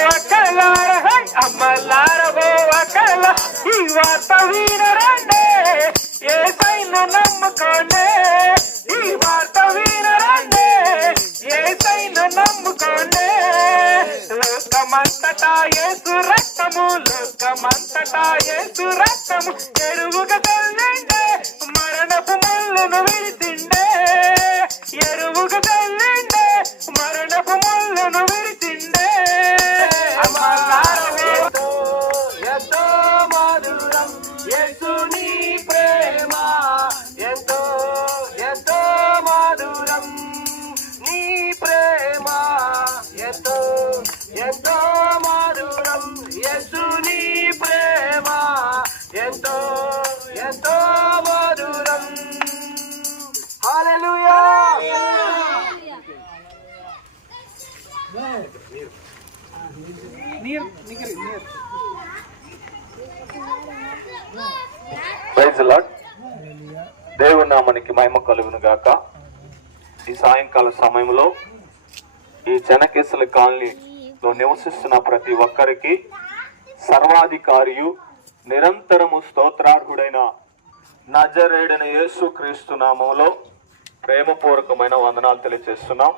అక్కలార high అమ్మలార హో అక్కల. ఈ వార్త వీరరండే ఏ సైన్ను నమ్ముకోండి? ఈ వార్త వీరరండే ఏ సైన్ను నమ్ముకోండి? లోకమంతటా యేసు రక్తము లోకమంతటా యేసు రక్తము. ఎరువుగా తల్లిండే మరణపు మల్లును విడిచిండే. ఎరువుగా దేవుని మహిమ కలుగును గాక. ఈ సాయంకాల సమయంలో ఈ జనకేసుల కాలనీలో నివసిస్తున్న ప్రతి ఒక్కరికి సర్వాధికారియు నిరంతరము స్తోత్రార్హుడైన నజరేడైన యేసు క్రీస్తు నామంలో ప్రేమపూర్వకమైన వందనాలు తెలియజేస్తున్నాం.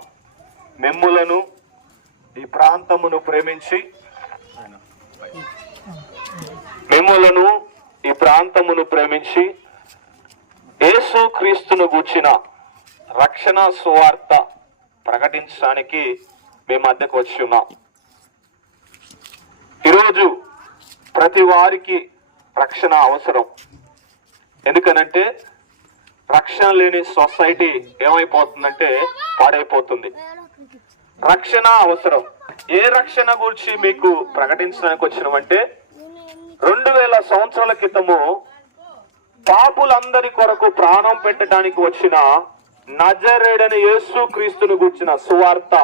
మిమ్ములను ఈ ప్రాంతమును ప్రేమించి మిమ్ములను ఈ ప్రాంతమును ప్రేమించి యేసు క్రీస్తును గూర్చిన రక్షణ సువార్త ప్రకటించడానికి మీ మధ్యకు వచ్చి ఉన్నాం. ఈరోజు ప్రతి వారికి రక్షణ అవసరం. ఎందుకనంటే రక్షణ లేని సొసైటీ ఏమైపోతుందంటే పాడైపోతుంది. రక్షణ అవసరం. ఏ రక్షణ గురించి మీకు ప్రకటించడానికి వచ్చినామంటే రెండు వేల సంవత్సరాల క్రితము పాపులందరి కొరకు ప్రాణం పెట్టడానికి వచ్చిన నజరేడని యేసు క్రీస్తుని గుర్చిన సువార్త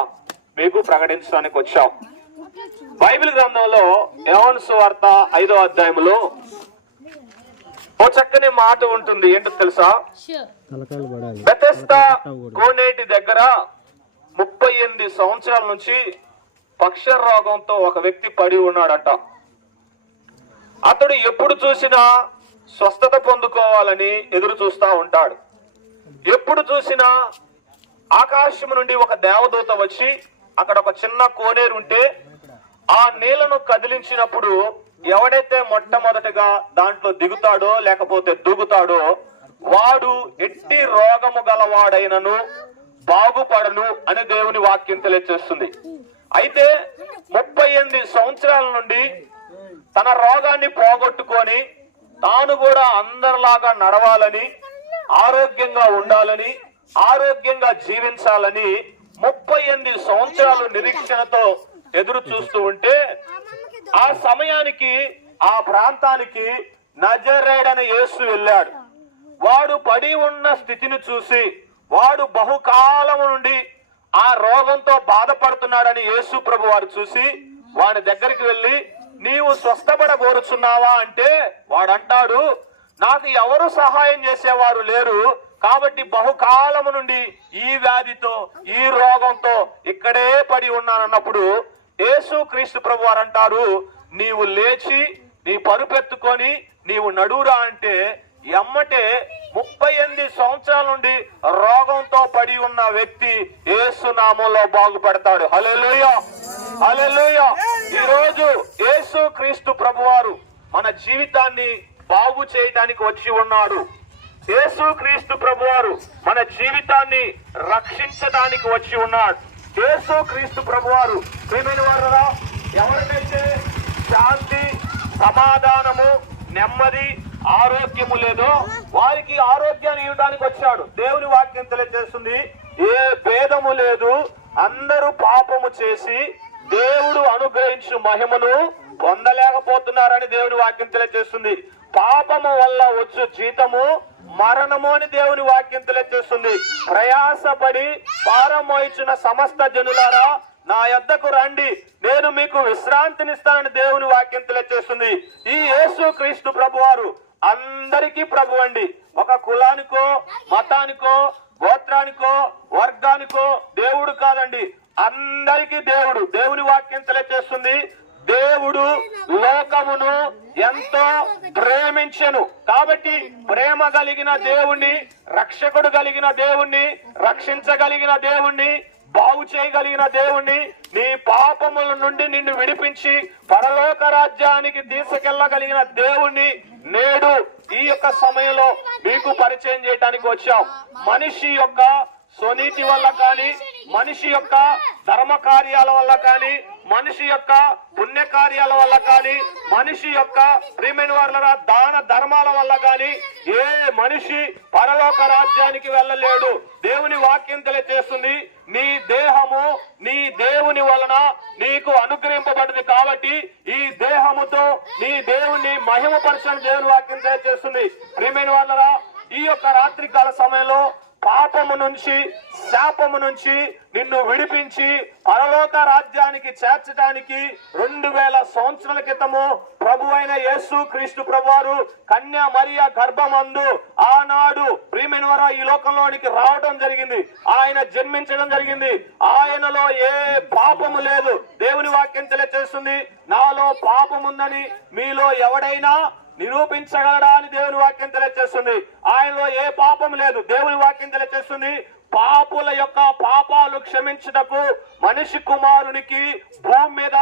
మీకు ప్రకటించడానికి వచ్చాం. బైబిల్ గ్రంథంలో యోహాను సువార్త ఐదో అధ్యాయంలో ఓ చక్కని మాట ఉంటుంది. ఏంటో తెలుసా? బెతెస్తా కోనేటి దగ్గర ముప్పై ఎనిమిది సంవత్సరాల నుంచి పక్ష రోగంతో ఒక వ్యక్తి పడి ఉన్నాడట. అతడు ఎప్పుడు చూసినా స్వస్థత పొందుకోవాలని ఎదురు చూస్తూ ఉంటాడు. ఎప్పుడు చూసినా ఆకాశం నుండి ఒక దేవదూత వచ్చి అక్కడ ఒక చిన్న కోనేరు ఉంటే ఆ నీళ్ళను కదిలించినప్పుడు ఎవడైతే మొట్టమొదటగా దాంట్లో దిగుతాడో లేకపోతే దూగుతాడో వాడు ఎట్టి రోగము గలవాడైనను బాగుపడను అని దేవుని వాక్యం తెలియజేస్తుంది అయితే ముప్పై ఎనిమిది సంవత్సరాల నుండి తన రోగాన్ని పోగొట్టుకొని తాను కూడా అందరిలాగా నడవాలని ఆరోగ్యంగా ఉండాలని ఆరోగ్యంగా జీవించాలని ముప్పై ఎనిమిది సంవత్సరాలు నిరీక్షణతో ఎదురు చూస్తూ ఉంటే ఆ సమయానికి ఆ ప్రాంతానికి నజరేడని యేసు వెళ్ళాడు. వాడు పడి ఉన్న స్థితిని చూసి వాడు బహుకాలం నుండి ఆ రోగంతో బాధపడుతున్నాడని యేసు ప్రభు వారు చూసి వాడి దగ్గరికి వెళ్ళి నీవు స్వస్థపడగోరుచున్నావా అంటే వాడంటాడు నాకు ఎవరు సహాయం చేసేవారు లేరు కాబట్టి బహుకాలము నుండి ఈ వ్యాధితో ఈ రోగంతో ఇక్కడే పడి ఉన్నానన్నప్పుడు యేసు క్రీస్తు ప్రభు వారు అంటారు నీవు లేచి నీ పరుపెత్తుకొని నీవు నడురా అంటే ఎమ్మటే ముప్పై ఎనిమిది సంవత్సరాల నుండి రోగంతో పడి ఉన్న వ్యక్తి యేసు నామంలో బాగుపడతాడు. హల్లెలూయ! హల్లెలూయ! ఈ క్రీస్తు ప్రభువారు మన జీవితాన్ని బాగు చేయడానికి వచ్చి ఉన్నాడు. యేసు క్రీస్తు ప్రభువారు మన జీవితాన్ని రక్షించడానికి వచ్చి ఉన్నాడు. యేసు క్రీస్తు ప్రభువారు ప్రియమైన వారురా ఎవరికైతే శాంతి సమాధానము నెమ్మది ఆరోగ్యము లేదో వారికి ఆరోగ్యాన్ని ఇవ్వడానికి వచ్చాడు. దేవుని వాక్యం తెలియజేస్తుంది ఏ భేదము లేదు అందరూ పాపము చేసి దేవుడు అనుగ్రహించిన మహిమను పొందలేకపోతున్నారని దేవుని వాక్యం తెలియజేస్తుంది పాపము వల్ల వచ్చు జీతము మరణము అని దేవుని వాక్యం తెలియజేస్తుంది ప్రయాసపడి పారమోయించిన సమస్త జనులారా నా యొద్దకు రండి. నేను మీకు విశ్రాంతినిస్తానని దేవుని వాక్యం తెలియజేస్తుంది ఈ యేసు క్రీస్తు ప్రభువారు అందరికీ ప్రభు అండి. ఒక కులానికో మతానికో గోత్రానికో వర్గానికో దేవుడు కాదండి. అందరికీ దేవుడు. దేవుని వాక్యం తెలియజేస్తుంది దేవుడు లోకమును ఎంతో ప్రేమించెను. కాబట్టి ప్రేమ కలిగిన దేవుణ్ణి రక్షకుడు కలిగిన దేవుణ్ణి రక్షించగలిగిన దేవుణ్ణి బాగు చేయగలిగిన దేవుణ్ణి నీ పాపముల నుండి నిన్ను విడిపించి పరలోక రాజ్యానికి తీసుకెళ్ళగలిగిన దేవుణ్ణి నేడు ఈ యొక్క సమయంలో మీకు పరిచయం చేయడానికి వచ్చాం. మనిషి యొక్క స్వనీతి వల్ల కానీ మనిషి యొక్క ధర్మ కార్యాల వల్ల కానీ మనిషి యొక్క పుణ్య కార్యాల వల్ల కానీ మనిషి యొక్క ప్రియమైన దాన ధర్మాల వల్ల కానీ ఏ మనిషి పరలోక రాజ్యానికి వెళ్ళలేడు. దేవుని వాక్యం తెలియజేస్తుంది నీ దేహము నీ దేవుని వలన నీకు అనుగ్రహింపబడింది కాబట్టి ఈ దేహముతో నీ దేవుని మహిమపరచని దేవుని వాక్యం తెలియజేస్తుంది. ప్రియమైన వాళ్ళరా ఈ యొక్క రాత్రికాల సమయంలో పాపము నుంచి శాపము నుంచి నిన్ను విడిపించి పరలోక రాజ్యానికి చేర్చడానికి రెండు వేల సంవత్సరాల క్రితము ప్రభు అయిన యేసు క్రీస్తు ప్రభువారు కన్యా మరియ గర్భమందు ఆనాడు ప్రియమైన ఈ లోకంలోనికి రావడం జరిగింది. ఆయన జన్మించడం జరిగింది. ఆయనలో ఏ పాపము లేదు. దేవుని వాక్యం తెలియజేస్తుంది నాలో పాపం ఉందని మీలో ఎవడైనా నిరూపించగలడా అని దేవుని వాక్యం తెలియజేస్తుంది ఆయనలో ఏ పాపం లేదు. దేవుని వాక్యం తెలియజేస్తుంది పాపుల యొక్క పాపాలు క్షమించుటకు మనిషి కుమారునికి భూమి మీద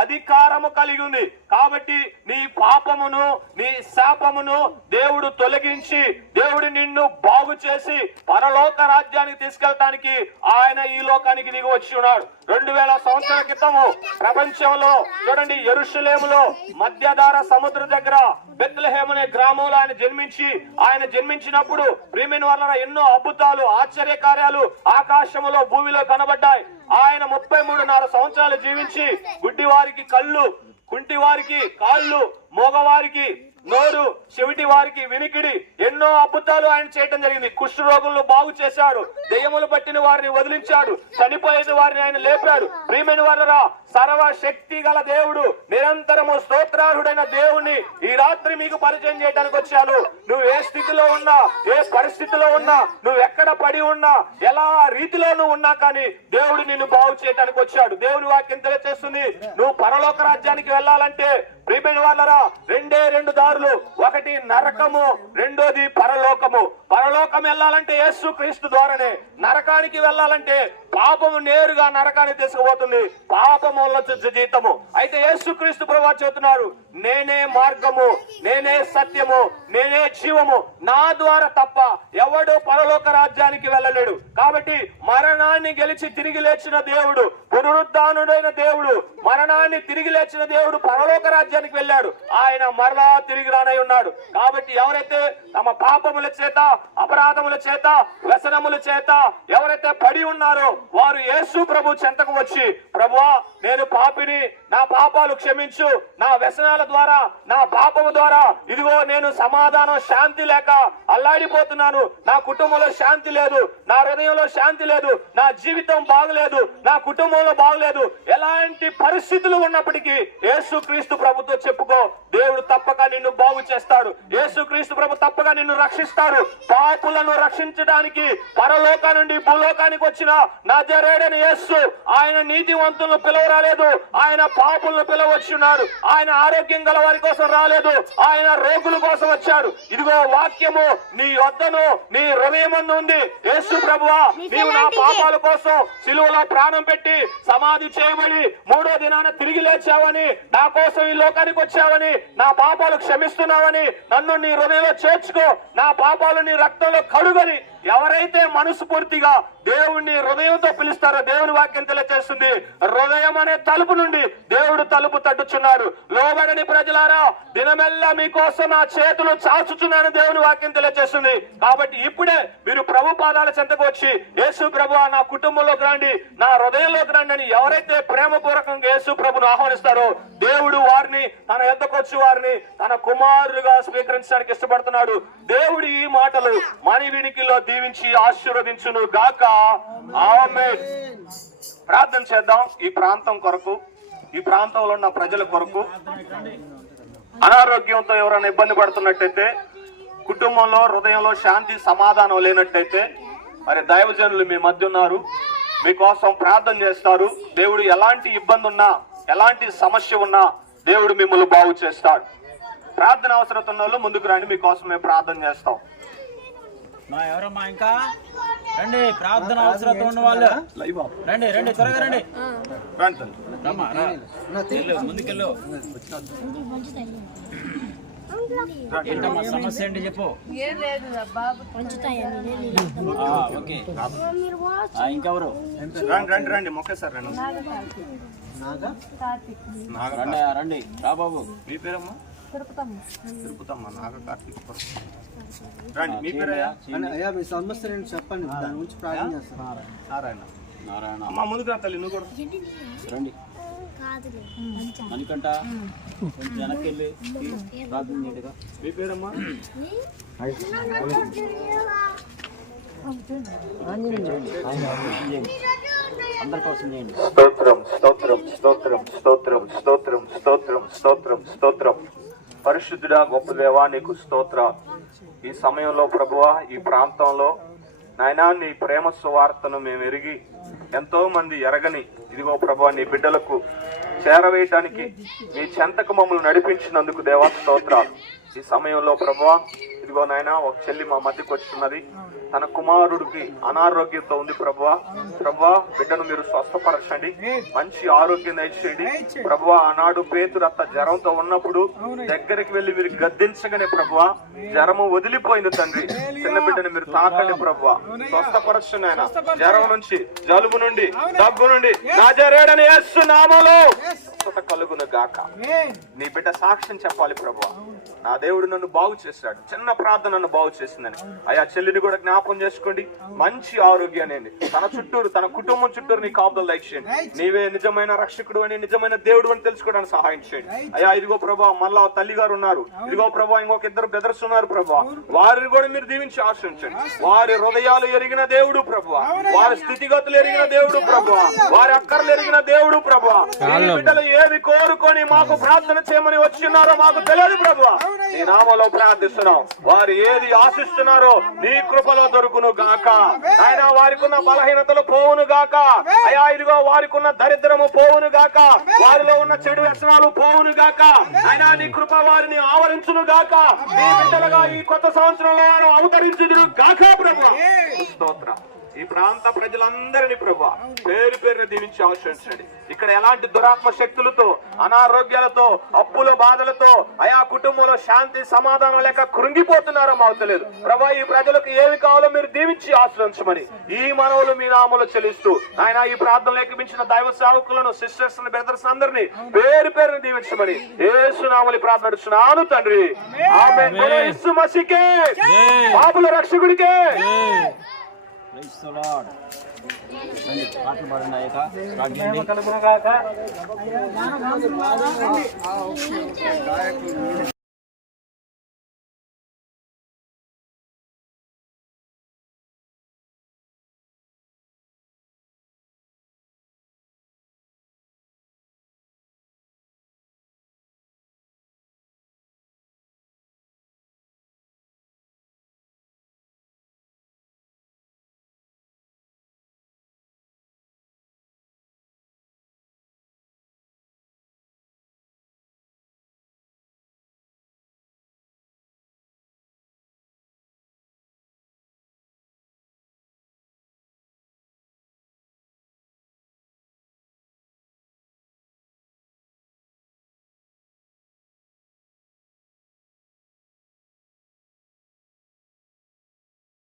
అధికారము కలిగి ఉంది. కాబట్టి నీ పాపమును నీ శాపమును దేవుడు తొలగించి దేవుడు నిన్ను బాగు చేసి పరలోక రాజ్యానికి తీసుకెళ్ళటానికి ఆయన ఈ లోకానికి దిగి వచ్చి ఉన్నాడు. రెండు వేల సంవత్సరాల క్రితము ప్రపంచంలో చూడండి ఎరుషులేములో మధ్యధార సముద్ర దగ్గర బెత్లహేమనే గ్రామంలో ఆయన జన్మించి ఆయన జన్మించినప్పుడు ప్రియమైన వలన ఎన్నో అద్భుతాలు ఆశ్చర్య కార్యాలు ఆకాశములో భూమిలో కనబడ్డాయి. ఆయన ముప్పై మూడున్నర సంవత్సరాలు జీవించి గుడ్డి వారికి కళ్ళు కుంటి వారికి కాళ్ళు మోగవారికి నోరు చెవిటి వారికి వినికిడి. ఎన్నో అద్భుతాలు ఆయన చేయటం జరిగింది. కుష్ఠ రోగులను బాగు చేశాడు. దెయ్యములు పట్టిన వారిని వదిలించాడు. చనిపోయేది వారిని ఆయన లేపాడు. ప్రియమైన వారరా సర్వ శక్తి గల దేవుడు నిరంతరము స్తోత్రార్హుడైన దేవుణ్ణి ఈ రాత్రి మీకు పరిచయం చేయడానికి వచ్చాను. నువ్వు ఏ స్థితిలో ఉన్నా ఏ పరిస్థితిలో ఉన్నా నువ్వు ఎక్కడ పడి ఉన్నా ఎలా రీతిలో నువ్వు ఉన్నా కానీ దేవుడు నిన్ను బాగు చేయడానికి వచ్చాడు. దేవుని వాక్యం తెలియచేస్తుంది. నువ్వు పరలోక రాజ్యానికి వెళ్ళాలంటే ప్రియమైన వాళ్ళరా రెండే రెండు దారులు. ఒకటి నరకము రెండోది పరలోకము. పరలోకం వెళ్ళాలంటే యేసు క్రీస్తు ద్వారానే. నరకానికి వెళ్ళాలంటే పాపము నేరుగా నరకాన్ని తీసుకుపోతుంది. పాపము వల్ల జీతము. అయితే యేసుక్రీస్తు ప్రభా చెబుతున్నారు నేనే మార్గము నేనే సత్యము నేనే జీవము. నా ద్వారా తప్ప ఎవడు పరలోక రాజ్యానికి వెళ్ళలేడు. కాబట్టి మరణాన్ని గెలిచి తిరిగి లేచిన దేవుడు పునరుద్ధానుడైన దేవుడు మరణాన్ని తిరిగి లేచిన దేవుడు పరలోక రాజ్యానికి వెళ్ళాడు. ఆయన మరలా తిరిగి రానై ఉన్నాడు. కాబట్టి ఎవరైతే తమ పాపముల చేత అపరాధముల చేత వ్యసనముల చేత ఎవరైతే పడి ఉన్నారో వారు యేసు ప్రభు చెంతకు వచ్చి ప్రభువా నేను పాపిని నా పాపాలు క్షమించు. నా వ్యసనాల ద్వారా నా పాపము ద్వారా. ఇదిగో నేను సమాధానం శాంతి లేక అల్లాడిపోతున్నాను. నా కుటుంబంలో శాంతి లేదు. నా హృదయంలో శాంతి లేదు. నా జీవితం బాగలేదు. నా కుటుంబంలో బాగలేదు. ఎలాంటి పరిస్థితులు ఉన్నప్పటికీ యేసు క్రీస్తు ప్రభుతో చెప్పుకో. దేవుడు తప్పక నిన్ను బాగు చేస్తాడు. యేసు క్రీస్తు ప్రభు తప్పక నిన్ను రక్షిస్తాడు. పాపులను రక్షించడానికి పరలోక నుండి భూలోకానికి వచ్చిన నా జరేడని యేసు ఆయన నీతివంతులను పిలవరాలేదు. ఆయన పాపులను పిలవచ్చున్నాడు. ఆయన ఆరోగ్యం గల వారి కోసం రాలేదు. ఆయన రోగుల కోసం వచ్చాడు. ఇదిగో వాక్యము. నీ వద్దను నీ హృదయమందు ఉంది. యేసు ప్రభువా నీవు నా పాపాల కోసం సిలువలో ప్రాణం పెట్టి సమాధి చేయబడి మూడో దినాన తిరిగి లేచావని నా కోసం ఈ లోకానికి వచ్చావని నా పాపాలు క్షమిస్తున్నావని నన్ను నీ హృదయంలో చేర్చుకో. నా పాపాలు నీ రక్తంలో కడుగని ఎవరైతే మనస్ఫూర్తిగా దేవుణ్ణి హృదయంతో పిలుస్తారో దేవుని వాక్యం తెలియజేస్తుంది హృదయం అనే తలుపు నుండి దేవుడు తలుపు తట్టుచున్నాడు. లోబడని ప్రజలారా దినమెల్లా మీకోసం నా చేతులు చాచుచున్నాను దేవుని వాక్యం తెలియజేస్తుంది కాబట్టి ఇప్పుడే మీరు ప్రభు పాదాల చెంతకు వచ్చి యేసు ప్రభు నా కుటుంబంలోకి రండి నా హృదయంలోకి రండి అని ఎవరైతే ప్రేమపూర్వకంగా యేసు ప్రభును ఆహ్వానిస్తారో దేవుడు వారిని తన ఎద్దకు వారిని తన కుమారులుగా స్వీకరించడానికి ఇష్టపడుతున్నాడు. దేవుడు ఈ మాటలు మని వినికిలో దీవించి ఆశీర్వదించును గాక. ఆమె ప్రార్థన చేద్దాం ఈ ప్రాంతం కొరకు ఈ ప్రాంతంలో ఉన్న ప్రజల కొరకు. అనారోగ్యంతో ఎవరైనా ఇబ్బంది పడుతున్నట్టయితే కుటుంబంలో హృదయంలో శాంతి సమాధానం లేనట్టయితే మరి దైవజనులు మీ మధ్య ఉన్నారు. మీకోసం ప్రార్థన చేస్తారు. దేవుడు ఎలాంటి ఇబ్బంది ఉన్నా ఎలాంటి సమస్య ఉన్నా దేవుడు మిమ్మల్ని బాగు చేస్తాడు. ప్రార్థన అవసరం ఉన్న వాళ్ళు ముందుకు రండి మీకోసం మేము ప్రార్థన చేస్తాం. మా ఎవరమ్మా ఇంకా? రండి ప్రార్థన అవసరం ఉన్న వాళ్ళు రండి రండి త్వరగా రండి. రమ్మా ముందుకెళ్ళు. ఏంటమ్మా సమస్య ఏంటి చెప్పు? ఓకే. ఇంకెవరు? రండి రండి రండి మొక్కేసారి రండి కార్తీక్. రండి రండి రా బాబు. మీ పేరమ్మా? తిరుపతమ్మ. తిరుపతమ్మ నాగ కార్తీక్. రండి మీ పేరయ్యా అని అయ్యా మీ సమస్య నేను చెప్పండి దాని గురించి ప్రార్థన చేస్తాను. నారాయణ. నారాయణ. అమ్మా ముందుకు రా తల్లి నువ్వు కూడా. రండి. మణికంట కొంచెం వెనక్కి వెళ్ళి ప్రార్థన చేయండిగా. మీ పేరమ్మా? అందరి కోసం చేయండి. స్తోత్రం స్తోత్రం స్తోత్రం స్తోత్రం స్తోత్రం స్తోత్రం స్తోత్రం స్తోత్రం. పరిశుద్ధుడా గొప్ప దేవా నీకు స్తోత్ర. ఈ సమయంలో ప్రభువ ఈ ప్రాంతంలో నాయనా నీ ప్రేమ సువార్తను మేము ఎరిగి ఎంతో మంది ఎరగని ఇదిగో ప్రభు నీ బిడ్డలకు చేరవేయటానికి నీ చెంతకు మమ్మల్ని నడిపించినందుకు దేవా స్తోత్రాలు. ఈ సమయంలో ప్రభు ఇదిగో నాయనా ఒక చెల్లి మా మధ్యకు వచ్చినది తన కుమారుడికి అనారోగ్యంతో ఉంది ప్రభువా. ప్రభువా బిడ్డను మీరు స్వస్థపరచండి. మంచి ఆరోగ్యం దయచేయండి. ప్రభువా ఆనాడు పేతురు అత్త జ్వరంతో ఉన్నప్పుడు దగ్గరికి వెళ్ళి మీరు గద్దించగానే ప్రభువా జ్వరము వదిలిపోయింది తండ్రి. చిన్న బిడ్డను మీరు తాకండి ప్రభువా. స్వస్థపరచండి ఆయన జ్వరం నుంచి జలుబు నుండి దగ్గు నుండి నాజరేడని కలుగును గాక. నీ బిడ్డ సాక్ష్యం చెప్పాలి ప్రభు నా దేవుడు నన్ను బాగు చేశాడు. చిన్న ప్రార్థన నన్ను బాగు చేసిందని. అయా చెల్లిని కూడా జ్ఞాపం చేసుకోండి. మంచి ఆరోగ్యాన్ని తన చుట్టూరు తన కుటుంబం చుట్టూరు నీ కాపుదలు దయచేయండి. నీవే నిజమైన రక్షకుడు అని నిజమైన దేవుడు అని తెలుసుకోవడానికి సహాయం చేయండి. అయ్యా ఇదిగో ప్రభా మళ్ళా తల్లి గారు ఉన్నారు. ఇదిగో ప్రభా ఇంకొక ఇద్దరు బెదర్స్ ఉన్నారు ప్రభా. వారిని కూడా మీరు దీవించి ఆశ్రయించండి వారి హృదయాలు ఎరిగిన దేవుడు ప్రభు. వారి స్థితిగతులు ఎరిగిన దేవుడు ప్రభు. వారి అక్కర్లు ఎరిగిన దేవుడు ప్రభు. బిడ్డలు ఏది కోరుకొని మాకు ప్రార్థన చేయమని వచ్చిన్నారో మాకు తెలియదు ప్రభు. నీ నామలో ప్రార్థిస్తున్నాం. వారు ఏది ఆశిస్తున్నారో నీ కృపలో దొరుకును గాక. ఆయన వారికి ఉన్న బలహీనతలు పోవును గాక. అయా ఇదిగో వారికి ఉన్న దరిద్రము పోవును గాక. వారిలో ఉన్న చెడు వ్యసనాలు పోవును గాక. ఆయన నీ కృప వారిని ఆవరించును గాక. నీ బిడ్డలుగా ఈ కొత్త సంవత్సరంలో వారు అవతరించుదురు గాక ప్రభు స్తోత్రం. ఈ ప్రాంత ప్రజలందరినీ ప్రభు పేరు పేరున దీవించి ఆశ్రయించండి. ఇక్కడ ఎలాంటి దురాత్మ శక్తులతో అనారోగ్యాలతో అప్పుల బాధలతో ఆయా కుటుంబంలో శాంతి సమాధానం లేక కృంగిపోతున్నారో మాకు తెలియదు. ప్రభా ఈ ప్రజలకు ఏమి కావాలో మీరు దీవించి ఆశ్రయించమని ఈ మనవులు మీ నామలు చెల్లిస్తూ ఆయన ఈ ప్రార్థన లేఖించిన దైవ సేవకులను సిస్టర్స్ బ్రదర్స్ అందరినీ పేరు పేరుని దీవించమని ఏసు నామలి ప్రార్థన నడుస్తున్నాను తండ్రి. ఆమె మసికే. పాపుల రక్షకుడికే. పాటలు పాడండి అయ్యాక స్టార్ట్ చేయండి గాయకులు